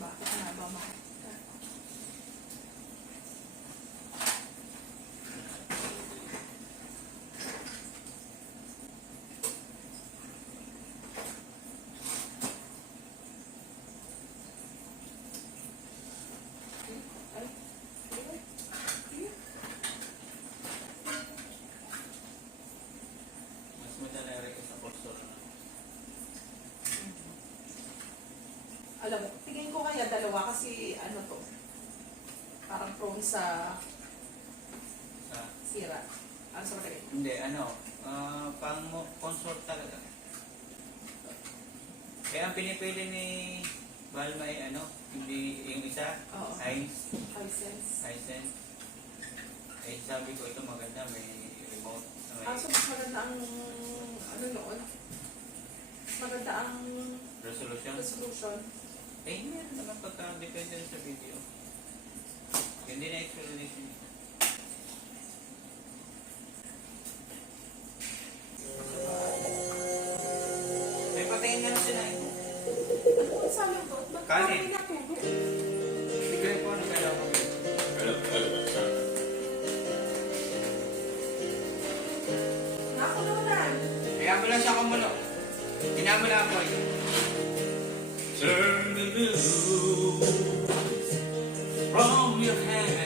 吧，看吧 I. dalawa kasi ano to, parang prone sa Sa, sira. Ano sa matagay? hindi, ano, ah, pang mo- consort talaga. Kaya ang pinipili ni Balma ay ano, hindi yung isa, Oo. Heinz, Five cents. Hisense. Ay eh, sabi ko ito maganda, may remote. May Ah, so mas maganda ang ano noon? Mas maganda ang resolution. resolution. Eh, meron naman pagka-dependent sa video. Hindi na explanation niya. May patayin na lang sila eh. Ano ang sabi ko? Ba't Kanin. parang po ano kailangan ko. Alam, alam, alam. Nakakulaman. Kaya mo lang siya kumulo. Tinamula ako eh. Turn the news from your hand.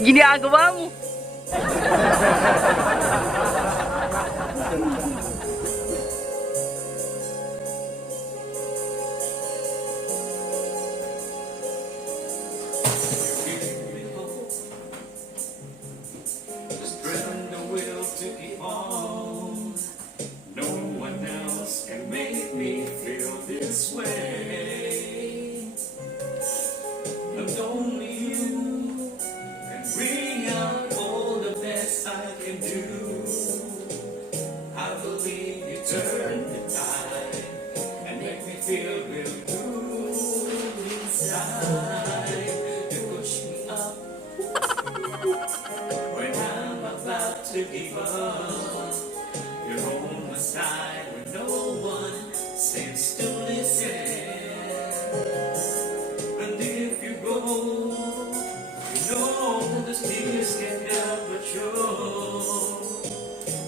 ginagawa mo? to give up. You're on my side when no one stands to listen. And if you go, you know the tears can never show.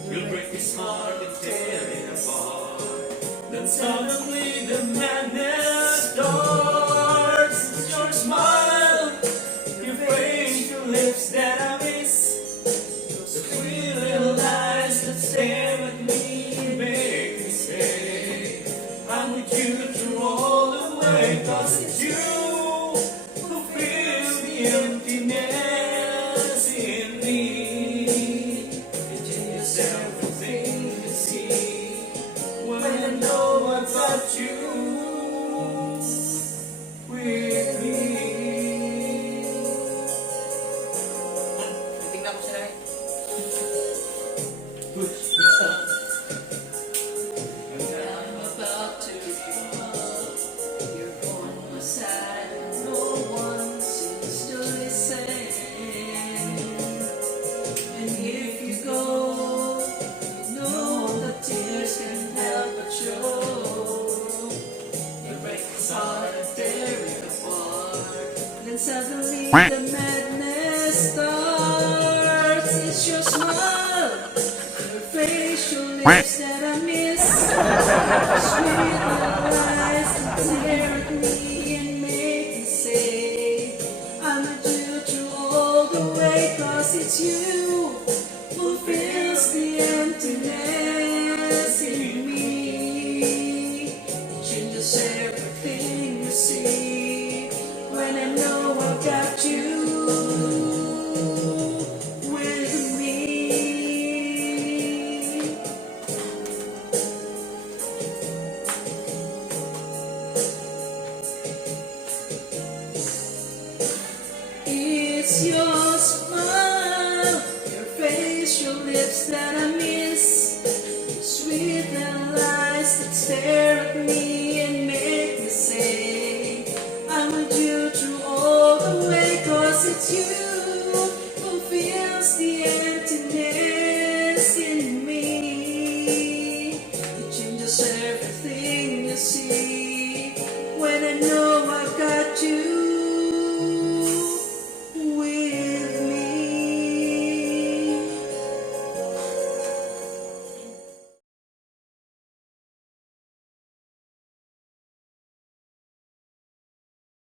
You'll break his heart and tear it apart. Then suddenly the madness. You. do. Quack. stare at me and make me say, I'm with you through all the way, cause it's you who fills the emptiness in me. It changes everything you see when I know I've got you.